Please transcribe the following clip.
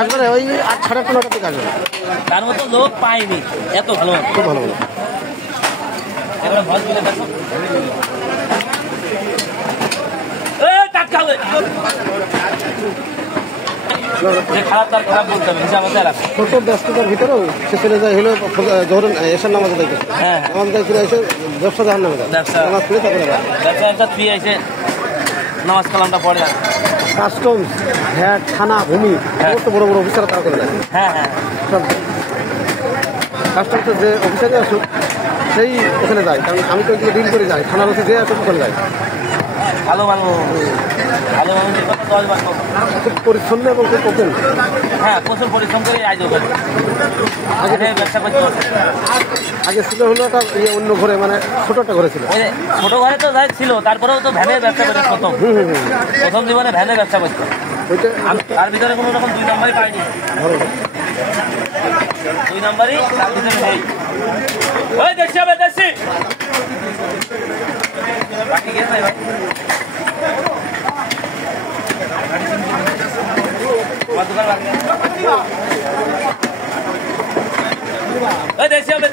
আসবে ওই 8:30-9টার দিকে আসবে। তার মতো লোক পাইনি, এত ভালো, খুব ভালো ভালো। খারাপ তার খারাপ বলতে হবে, হিসাব আছে রাখো। ছোট ব্যস্ততার ভিতরেও সে চলে যায় হলো ধরুন এসার নামাজ আদায় করতে। হ্যাঁ নামাজ আদায় করে এসে ব্যবসা জাহার নামে যায়, নামাজ পড়ে তারপরে ব্যবসা একটা ফ্রি এসে নামাজ কালামটা পড়ে। কাস্টমস, ভ্যাট, থানা, ভূমি, সমস্ত বড় বড় অফিসার তারা করে দেয়। হ্যাঁ হ্যাঁ, সব কাস্টমসের যে অফিসারে আসুক সেই ওখানে যায়, কারণ আমি তো ওইগুলো ডিল করে যাই, থানার ওখানে যে আসুক ওখানে যাই। ভালো ভালো ভালো মানুষ, 10 বার খুব পরিচ্ছন্ন এবং খুব ওপেন। হ্যাঁ, প্রচুর পরিশ্রম করে আয়োজন করে আগে ব্যবসা করতে পারছে। আগে ছিল হলো একটা অন্য ঘরে, মানে ছোট একটা ঘরে ছিল। ছোট ঘরে তো যাই ছিল, তারপরেও তো ভ্যানের ব্যবসা করে প্রথম জীবনে ভ্যানের ব্যবসা করতো। তার ভিতরে কোনো রকম 2 নম্বরই পাইনি, 2 নম্বরই তার ভিতরে নেই। ওই দেখছি আমি দেখছি বাকি গেছে ভাই, আমার দোকান বাকি। ওই দেখছি আমি